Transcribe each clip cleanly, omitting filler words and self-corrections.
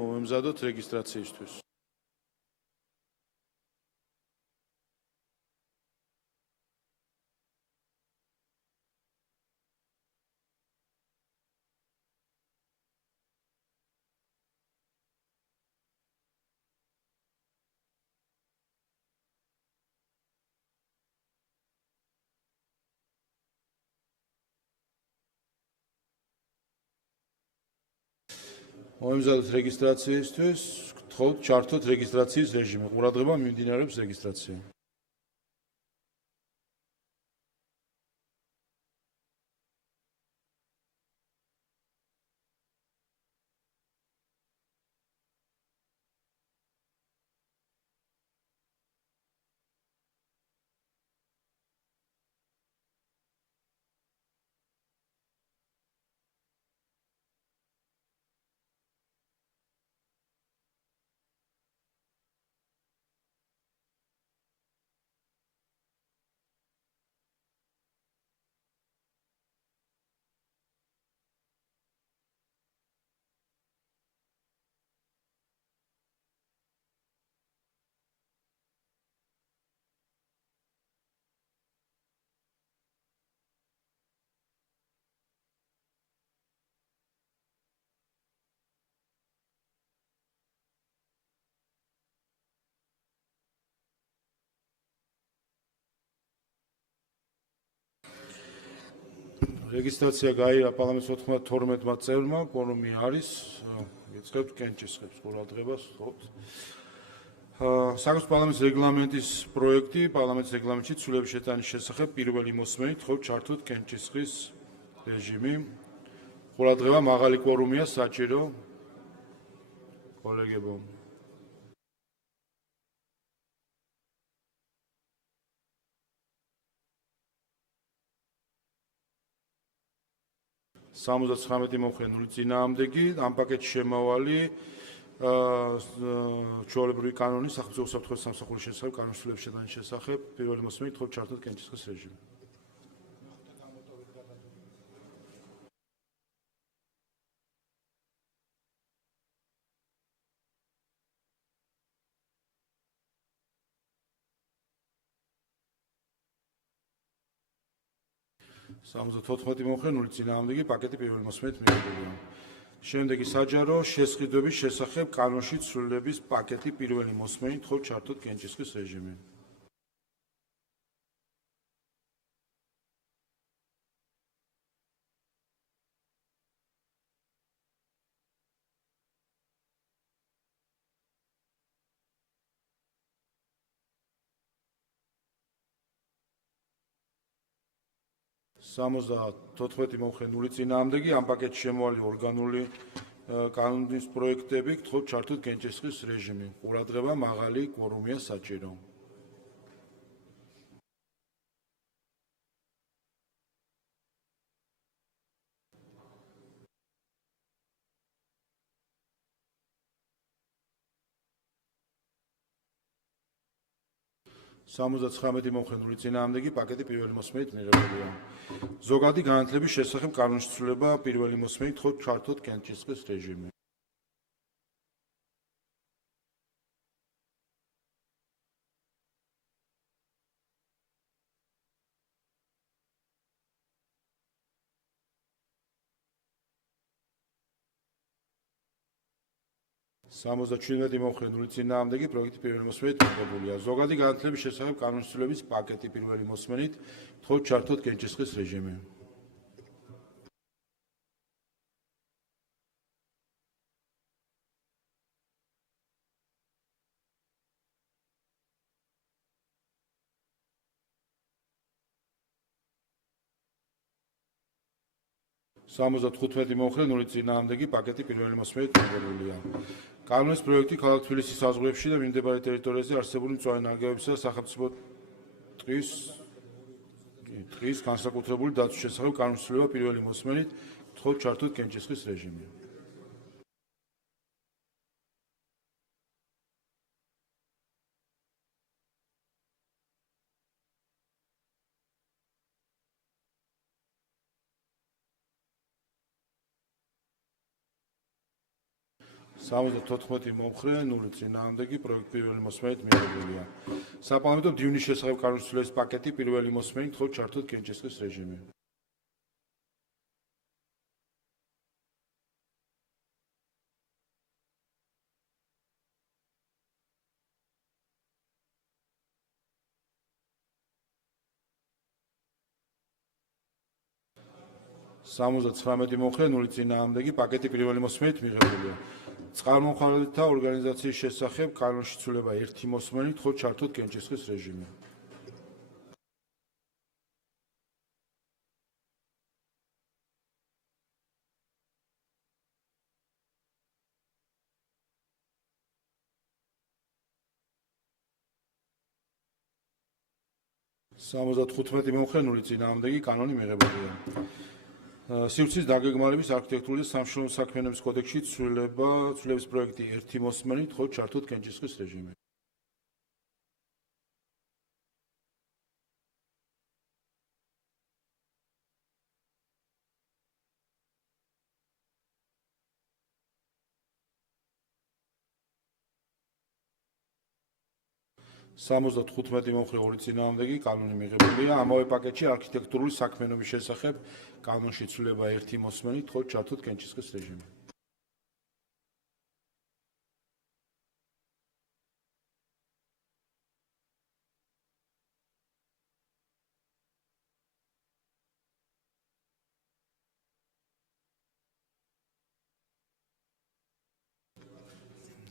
მომემზადოთ რეგისტრაციისთვის. მომემზადოთ რეგისტრაციისთვის, გთხოვთ ჩართოთ რეგისტრაციის რეჟიმი. ყურადღება მიმდინარეობს რეგისტრაცია. რეგისტრაცია გაირა პარლამენტის 92-მა წევრმა, კვორუმი არის, გიწყებთ კენჭისყრებს ყურადღებას, გთხოვთ. საქართველოს პარლამენტის რეგლამენტის პროექტი, პარლამენტის რეგლამენტში ცვლილების შეტანის შესახებ პირველი მოსმენით, გთხოვთ ჩართოთ კენჭისყრის რეჟიმი. ყურადღება მაღალი კვორუმია საჭირო. კოლეგებო. სამოცდათხრამეტი მომხრე 0 წინააღმდეგი, ამ პაკეტში შემავალი ჩვეულებრივი კანონის სახელმწიფო უსაფრთხოების სამსახურის შესახებ, კანონის ცვლილების შეტანის შესახებ, პირველი მოსმენით გთხოვთ ჩართოთ კენჭისყრის რეჟიმი. სამოცდათოთხმეტი მომხრე 0 წინააღმდეგი, პაკეტი პირველი მოსმენით მიღებულია. შემდეგი საჯარო შესყიდვების შესახებ კანონში ცვლილების პაკეტი პირველი მოსმენით გთხოვთ ჩართოთ კენჭისყრის რეჟიმი. სამოცდათოთხმეტი მომხრე 0 წინააღმდეგი, ამ პაკეტში შემოვალი ორგანული კანონის პროექტები, გთხოვთ ჩართოთ კენჭისყრის რეჟიმი. ყურადღება მაღალი კვორუმია საჭირო. სამოცდათხრამეტი მომხრე 0 წინააღმდეგი, პაკეტი პირველი მოსმენით მიღებულია. ზოგადი განათლების შესახებ კანონის ცვლილება პირველი მოსმენით გთხოვთ ჩართოთ კენჭისყრის რეჟიმი. სამოცდაჩვიდმეტი მომხრე 0 წინააღმდეგი, პროექტი პირველი მოსმენით მიღებულია. ზოგადი განათლების შესახებ კანონის ცვლილების პაკეტი პირველი მოსმენით გთხოვთ ჩართოთ კენჭისყრის რეჟიმი. სამოცდათხუთმეტი მომხრე 0 წინააღმდეგი, პაკეტი პირველი მოსმენით მიღებულია. კანონის პროექტი ქალაქ თბილისის საზღვრებში და მიმდებარე ტერიტორიაზე არსებული მწვავე ნანგრევებისა და სახელმწიფო ტყის განსაკუთრებული დაცვის შესახებ კანონის ცვლილება პირველი მოსმენით გთხოვთ ჩართოთ კენჭისყრის რეჟიმი. 74 მომხრე, 0 წინააღმდეგი, პროექტი პირველი მოსმენით მიღებულია. საპარლამენტო დიუნის შესახებ კანონმდებლობის პაკეტი პირველი მოსმენით თხოვთ ჩართოთ კენჭისყრის რეჟიმი. სამოცდათვრამეტი მომხრე, 0 წინააღმდეგი, პაკეტი პირველი მოსმენით მიღებულია. წყალმომხმარებელთა ორგანიზაციის შესახებ კანონში ცვლილება ერთი მოსმენით თხოვთ ჩართოთ კენჭისყრის რეჟიმი. სამოცდათხუთმეტი მომხრე, 0 წინააღმდეგი, კანონი მიღებულია. სივრცის დაგეგმარების არქიტექტურული და სამშენებლო საქმიანობის კოდექსში ცვლილების პროექტი ერთი მოსმენით თხოვთ ჩართოთ კენჭისყრის რეჟიმი. სამოცდათხუთმეტი მომხრე, 2 წინააღმდეგი, კანონი მიღებულია. ამავე პაკეტში არქიტექტურული საქმიანობის შესახებ კანონში ცვლილება ერთი მოსმენით თხოვთ ჩართოთ კენჭისყრის რეჟიმი.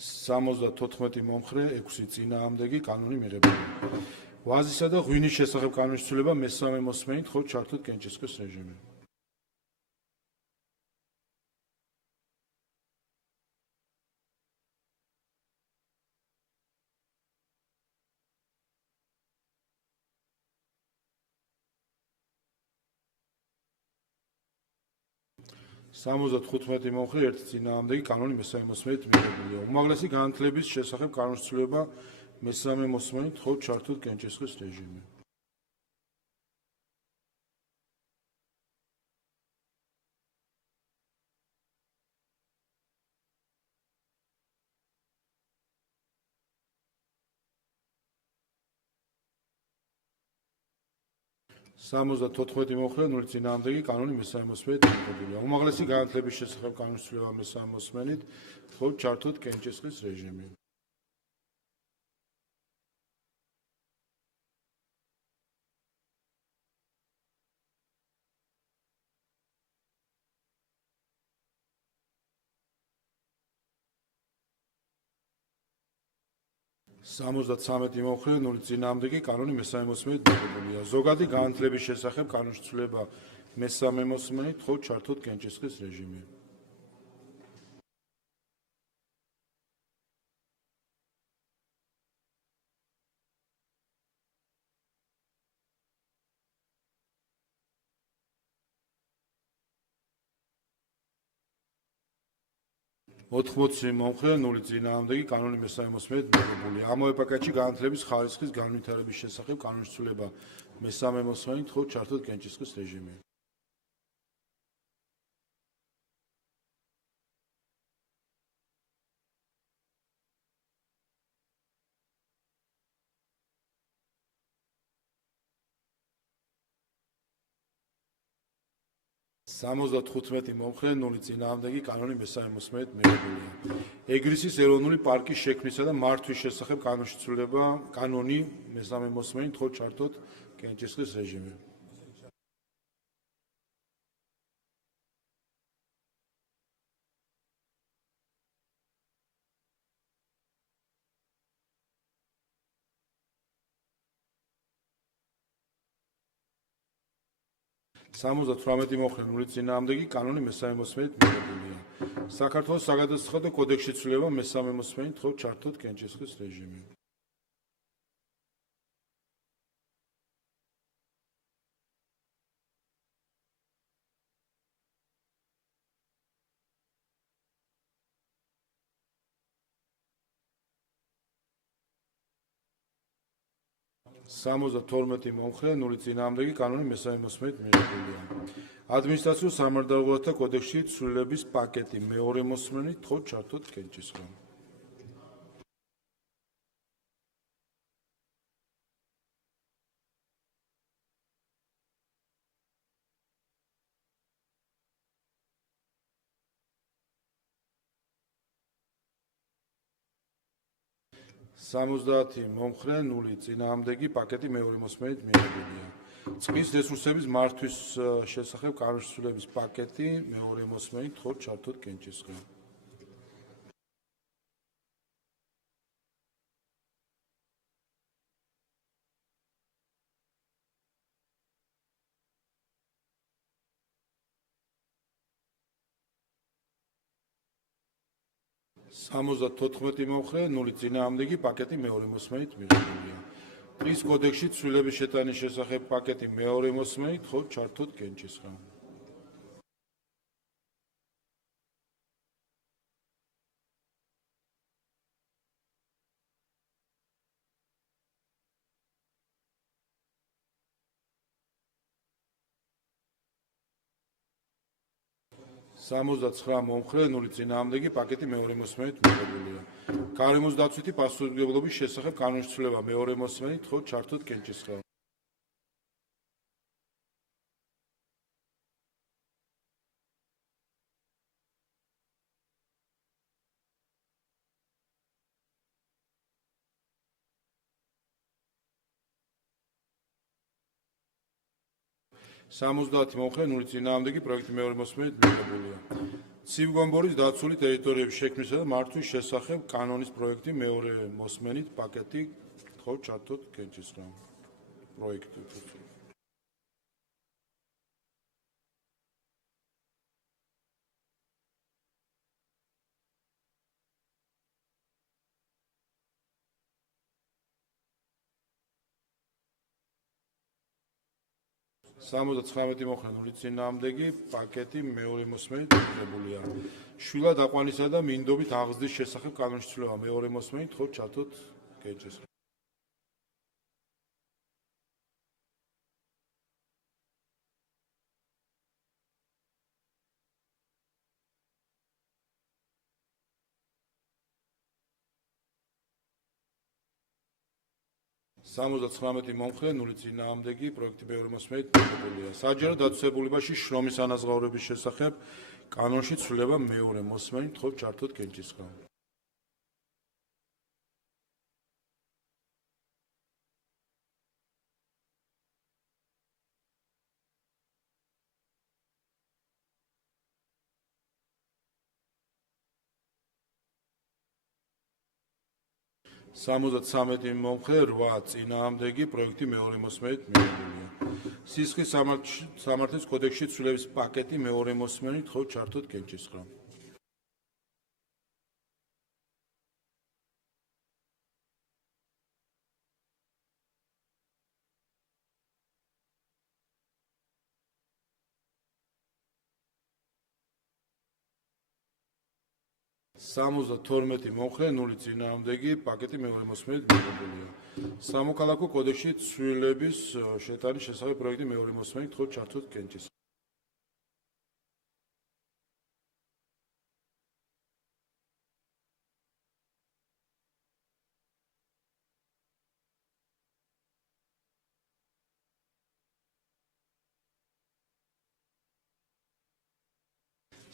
სამოცდათოთხმეტი მომხრე, 6 წინააღმდეგი, კანონი მიღებულია. ვაზისა და ღვინის შესახებ კანონში ცვლილება მესამე მოსმენით თხოვთ ჩართოთ კენჭისყრის რეჟიმი. სამოცდათხუთმეტი მომხრე, 1 წინააღმდეგი, კანონი მესამე მოსმენით მიღებულია. უმაღლესი განათლების შესახებ კანონში ცვლილება მესამე მოსმენით თხოვთ ჩართოთ კენჭისყრის რეჟიმი. სამოცდათოთხმეტი მომხრე, 0 წინააღმდეგი, კანონი მესამე მოსმენით მიღებულია. უმაღლესი განათლების შესახებ კანონში ცვლილება მესამე მოსმენით თხოვთ ჩართოთ კენჭისყრის რეჟიმი. სამოცდათვრამეტი მომხრე, 0 წინააღმდეგი, კანონი მესამე მოსმენით მიღებულია. ზოგადი განათლების შესახებ კანონში ცვლილება მესამე მოსმენით თხოვთ ჩართოთ კენჭისყრის რეჟიმი. ოთხმოცი მომხრე, 0 წინააღმდეგი, კანონი მესამე მოსმენით მიღებულია. ამავე პაკეტში განათლების ხარისხის განვითარების შესახებ კანონში ცვლილება მესამე მოსმენით თხოვთ ჩართოთ კენჭისყრის რეჟიმი. სამოცდათხუთმეტი მომხრე, 0 წინააღმდეგი, კანონი მესამე მოსმენით მიღებულია. ეგრისის ეროვნული პარკის შექმნისა და მართვის შესახებ კანონში ცვლილება კანონი მესამე მოსმენით თხოვთ ჩართოთ კენჭისყრის რეჟიმი. სამოცდათვრამეტი მომხრე, 0 წინააღმდეგი, კანონი მესამე მოსმენით მიღებულია. საქართველოს საგადასახადო კოდექსში ცვლილება მესამე მოსმენით თხოვთ ჩართოთ კენჭისყრის რეჟიმი. 72 მომხრე, 0 წინააღმდეგი კანონი მესამე მოსმენით მიღებულია. ადმინისტრაციულ სამართალდაღულებათა კოდექსში ცვლილების პაკეტი მეორე მოსმენით თხოვთ ჩართოთ კენჭისყრა. სამოცდაათი მომხრე, 0 წინააღმდეგი პაკეტი მეორე მოსმენით მიღებულია. წყლის რესურსების მართვის შესახებ კანონში ცვლილების პაკეტი მეორე მოსმენით თხოვთ ჩართოთ კენჭისყრა. სამოცდათოთხმეტი მომხრე, 0 წინააღმდეგი პაკეტი მეორე მოსმენით მიღებულია. ტყის კოდექსში ცვლილების შეტანის შესახებ პაკეტი მეორე მოსმენით თხოვთ ჩართოთ კენჭისყრა. სამოცდაცხრა მომხრე, 0 წინააღმდეგი პაკეტი მეორე მოსმენით მიღებულია. გარემოს დაცვითი პასუხისმგებლობის შესახებ კანონში ცვლილება მეორე მოსმენით თხოვთ ჩართოთ კენჭისყრა. სამოცდაათი მომხრე, 0 წინააღმდეგი პროექტი მეორე მოსმენით მიღებულია. ცივგომბორის დაცული ტერიტორიების შექმნისა და მართვის შესახებ კანონის პროექტი მეორე მოსმენით პაკეტი თხოვთ ჩართოთ კენჭისყრა. პროექტი. სამოცდაცხრამეტი მომხრე, 0 წინააღმდეგი პაკეტი მეორე მოსმენით მიღებულია. შვილად აყვანისა და მინდობით აღზრდის შესახებ კანონში ცვლილება მეორე მოსმენით თხოვთ ჩართოთ კენჭისყრა. სამოცდაცხრამეტი მომხრე, 0 წინააღმდეგი პროექტი მეორე მოსმენით მიღებულია. საჯარო დაწესებულებაში შრომის ანაზღაურების შესახებ კანონში ცვლილება მეორე მოსმენით თხოვთ ჩართოთ კენჭისყრა. სამოცდაცამეტი მომხრე, 8 წინააღმდეგი პროექტი მეორე მოსმენით მიღებულია. სისხლის სამართლის კოდექსში ცვლილების პაკეტი მეორე მოსმენით თხოვთ ჩართოთ კენჭისყრა. სამოცდათორმეტი მომხრე, 0 წინააღმდეგი პაკეტი მეორე მოსმენით მიღებულია. სამოქალაქო კოდექსში ცვლილების შეტანის შესახებ პროექტი მეორე მოსმენით თხოვთ ჩართოთ კენჭისყრა.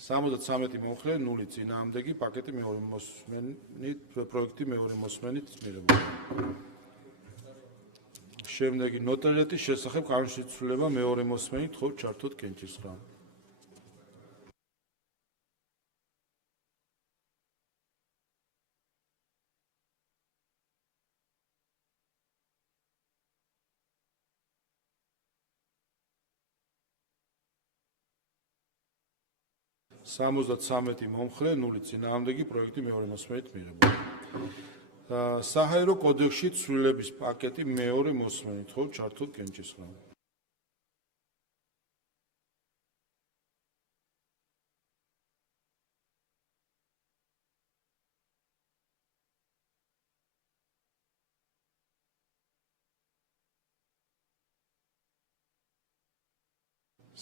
სამოცდაცამეტი მომხრე, 0 წინააღმდეგი პაკეტი მეორე მოსმენით პროექტი მეორე მოსმენით მიღებულია. შემდეგი ნოტარიატის შესახებ კანონში ცვლილება მეორე მოსმენით თხოვთ ჩართოთ კენჭისყრა. სამოცდაცამეტი მომხრე, 0 წინააღმდეგი პროექტი მეორე მოსმენით მიღებულია. საჰაერო კოდექსში ცვლილების პაკეტი მეორე მოსმენით თხოვთ ჩართოთ კენჭისყრა.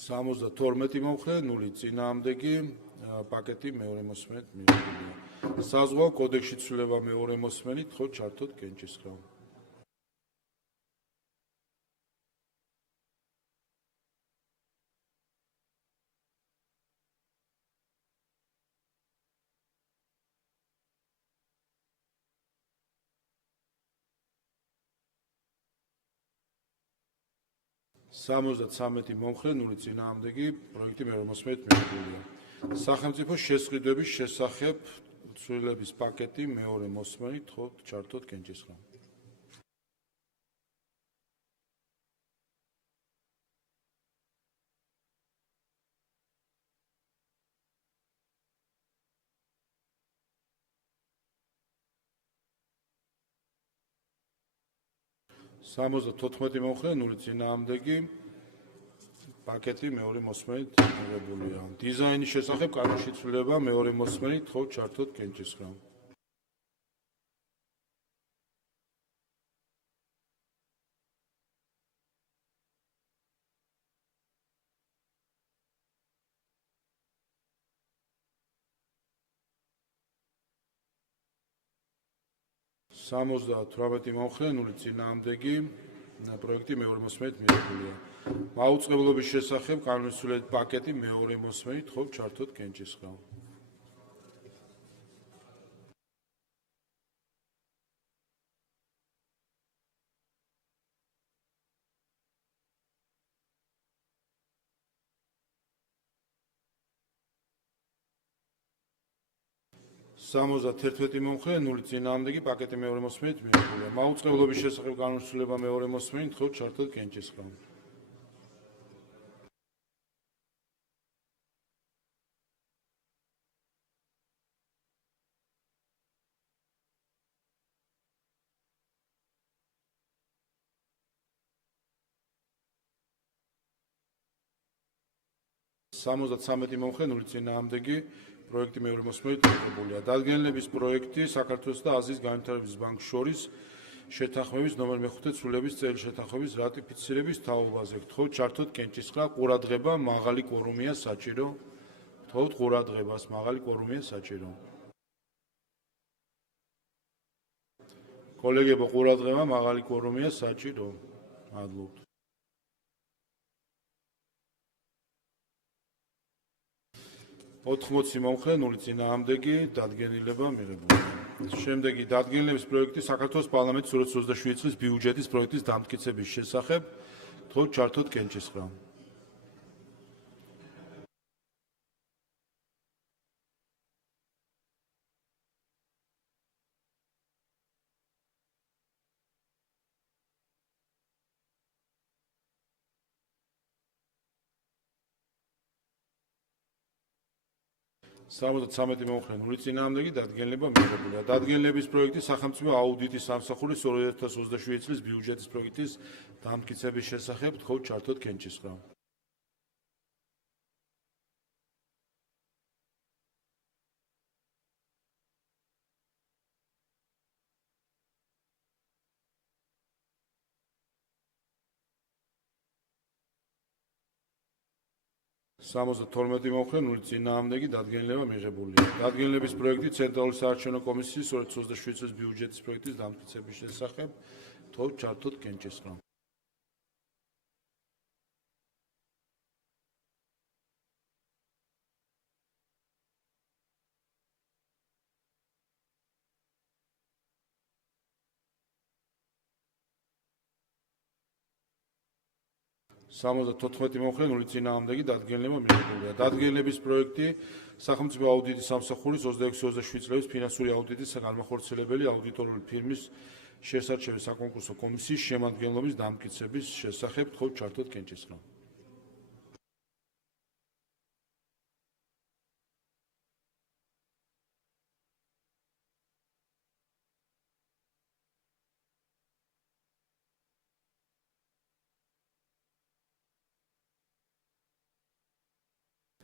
72 მომხრე, 0 წინააღმდეგი, პაკეტი მეორე მოსმენით მიღებულია. საზღვაო კოდექსში ცვლილება მეორე მოსმენით, თხოვთ ჩართოთ კენჭისყრა. სამოცდათვრამეტი მომხრე, 0 წინააღმდეგი, პროექტი მეორე მოსმენით მიღებულია. სახელმწიფო შესყიდვების შესახებ ცვლილების პაკეტი მეორე მოსმენით, თხოვთ ჩართოთ კენჭისყრა. სამოცდათოთხმეტი მომხრე, 0 წინააღმდეგი, პაკეტი მეორე მოსმენით მიღებულია. დიზაინის შესახებ კანონში ცვლილება მეორე მოსმენით, თხოვთ ჩართოთ კენჭისყრა. სამოცდათვრამეტი მომხრე, 0 წინააღმდეგი, პროექტი მეორე მოსმენით მიღებულია. მაუწყებლობის შესახებ კანონის ცვლილების პაკეტი მეორე მოსმენით, თხოვთ ჩართოთ კენჭისყრა. სამოცდათერთმეტი მომხრე, 0 წინააღმდეგი, პაკეტი მეორე მოსმენით მიღებულია. მაუწყებლობის შესახებ კანონის ცვლილება მეორე მოსმენით, თხოვთ ჩართოთ კენჭისყრა. სამოცდათვრამეტი მომხრე, 0 წინააღმდეგი, პროექტი მეორე მოსმენით მიღებულია. დადგენილების პროექტი საქართველოს და აზიის განვითარების ბანკს შორის შეთანხმების ნომერ მე-5 ცვლილების წელი შეთანხმების რატიფიცირების თაობაზე. თხოვთ ჩართოთ კენჭისყრა. ყურადღება, მაღალი კვორუმია საჭირო. თხოვთ ყურადღებას, მაღალი კვორუმია საჭირო. კოლეგებო, ყურადღება, მაღალი კვორუმია საჭირო. მადლობთ. 80 მომხრე, 0 წინააღმდეგი, დადგენილება მიღებულია. შემდეგი დადგენილების პროექტი საქართველოს პარლამენტის 2027 წლის ბიუჯეტის პროექტის დამტკიცების შესახებ. თხოვთ ჩართოთ კენჭისყრა. სამოცდათვრამეტი მომხრე, 0 წინააღმდეგი, დადგენილება მიღებულია. დადგენილების პროექტი სახელმწიფო აუდიტის სამსახურის 2027 წლის ბიუჯეტის პროექტის დამტკიცების შესახებ. თხოვთ ჩართოთ კენჭისყრა. სამოცდათორმეტი მომხრე, 0 წინააღმდეგი, დადგენილება მიღებულია. დადგენილების პროექტი ცენტრალური საარჩევნო კომისიის 2027 წლის ბიუჯეტის პროექტის დამტკიცების შესახებ. თხოვთ ჩართოთ კენჭისყრა. სამოცდათოთხმეტი მომხრე, 0 წინააღმდეგი, დადგენილება მიღებულია. დადგენილების პროექტი სახელმწიფო აუდიტის სამსახურის 26-27 წლების ფინანსური აუდიტის განმახორციელებელი აუდიტორული ფირმის შესარჩევი საკონკურსო კომისიის შემადგენლობის დამტკიცების შესახებ. თხოვთ ჩართოთ კენჭისყრა.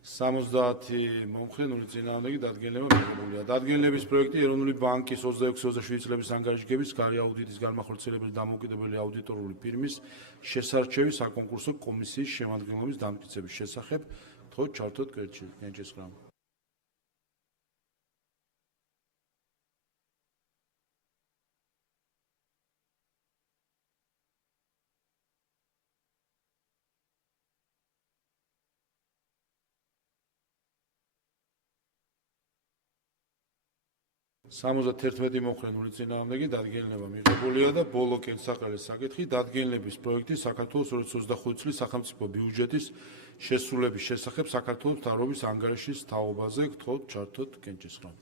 70 მომხრე 0 წინააღმდეგი დადგენილება მიღებულია. დადგენილების პროექტი ეროვნული ბანკის 26-27 წლების ანგარიშგების გარე აუდიტის განმახორციელებელი დამოუკიდებელი აუდიტორული ფირმის შესარჩევი საკონკურსო კომისიის შემადგენლობის დამტკიცების შესახებ თქო ჩართოთ კენჭისყრამ. Სამოცდათერთმეტი მომხრე 0 წინააღმდეგი დადგენილება მიღებულია და ბოლო კენსაყრელის საკითხი დადგენილების პროექტი საქართველოს 2025 წლის სახელმწიფო ბიუჯეტის შესრულების შესახებ საქართველოს მთავრობის ანგარიშის თაობაზე გთხოვთ ჩართოთ კენჭისყრამ.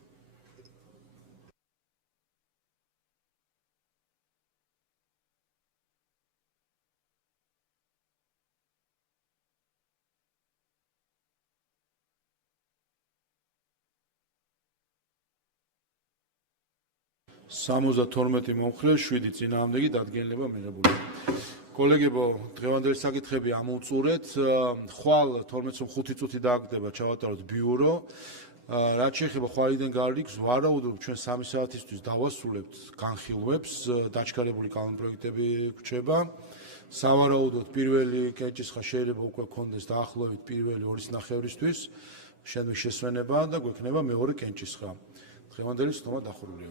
Სამოცდათორმეტი მომხრე 7 წინააღმდეგი დადგენილება მიღებულია. კოლეგებო, დღევანდელი საკითხები ამოვწურეთ. ხვალ 12:05 წუთი დააგდება ჩავატაროთ ბიურო. რაც შეეხება ხვალიდან გარიგს, ვარაუდობ ჩვენ 3 საათისთვის დავასრულებთ განხილვებს, დაჩქარებული კანონპროექტები გვრჩება. სავარაუდოდ პირველი კენჭისყრა შეიძლება უკვე გქონდეს დაახლოებით პირველი 2.5-ისთვის შენთვის შესვენება და გვექნება მეორე კენჭისყრა. დღევანდელი სტომა დახურულია.